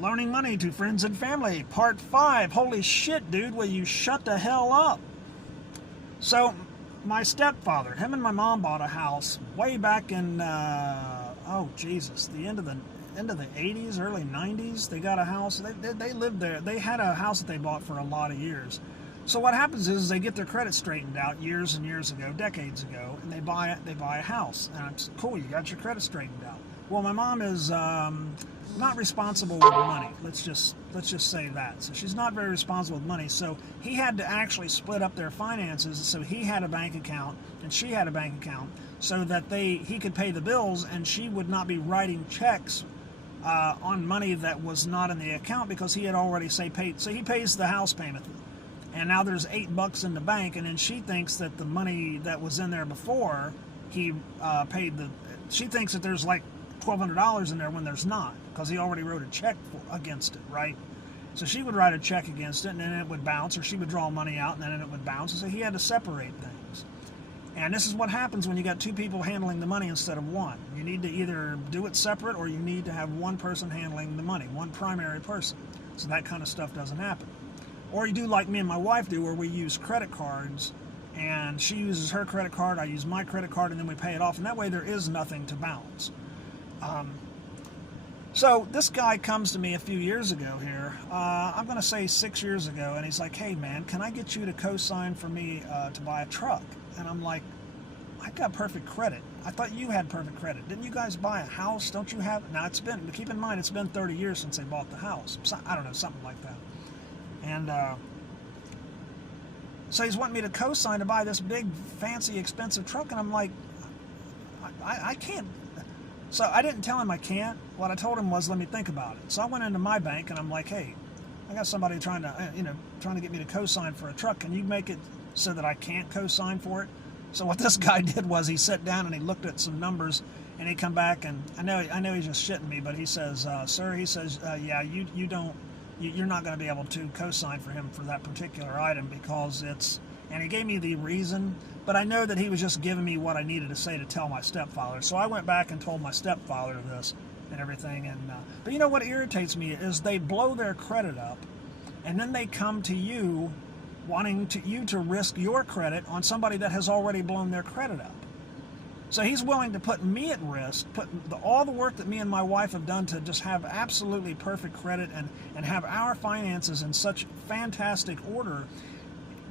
Loaning money to friends and family, part 5. Holy shit, dude, will you shut the hell up? So, my stepfather, him and my mom bought a house way back in, oh Jesus, the end of the 80s, early 90s. They got a house. They lived there. They had a house that they bought for a lot of years. So what happens is they get their credit straightened out years and years ago, decades ago, and they buy a house. And it's cool. You got your credit straightened out. Well, my mom is not responsible with money. Let's just say that. So she's not very responsible with money. So he had to actually split up their finances. So he had a bank account and she had a bank account, so that he could pay the bills and she would not be writing checks on money that was not in the account, because he had already paid. So he pays the house payment, and now there's $8 in the bank, and then she thinks that the money that was in there before he paid she thinks that there's like $1,200 in there when there's not, because he already wrote a check against it, right? So she would write a check against it, and then it would bounce, or she would draw money out, and then it would bounce. So he had to separate things. And this is what happens when you got two people handling the money instead of one. You need to either do it separate, or you need to have one person handling the money, one primary person. So that kind of stuff doesn't happen. Or you do like me and my wife do, where we use credit cards, and she uses her credit card, I use my credit card, and then we pay it off. And that way there is nothing to bounce. So this guy comes to me a few years ago here, I'm going to say 6 years ago, and he's like, hey man, can I get you to co-sign for me to buy a truck? And I'm like, I got perfect credit. I thought you had perfect credit. Didn't you guys buy a house? Don't you have? Now keep in mind, it's been 30 years since they bought the house. I don't know, something like that. And so he's wanting me to co-sign to buy this big, fancy, expensive truck, and I'm like, I can't. So I didn't tell him I can't. What I told him was, let me think about it. So I went into my bank and I'm like, hey, I got somebody trying to get me to co-sign for a truck. Can you make it so that I can't co-sign for it? So what this guy did was he sat down and he looked at some numbers, and he come back, and I know he's just shitting me, but he says, sir, he says, yeah, you're not going to be able to co-sign for him for that particular item because it's, and he gave me the reason, but I know that he was just giving me what I needed to say to tell my stepfather. So I went back and told my stepfather this and everything. And but you know what irritates me is they blow their credit up, and then they come to you wanting you to risk your credit on somebody that has already blown their credit up. So he's willing to put me at risk, put all the work that me and my wife have done to just have absolutely perfect credit and have our finances in such fantastic order.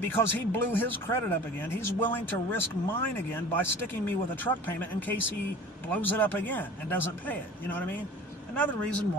Because he blew his credit up again, he's willing to risk mine again by sticking me with a truck payment in case he blows it up again and doesn't pay it. You know what I mean? Another reason why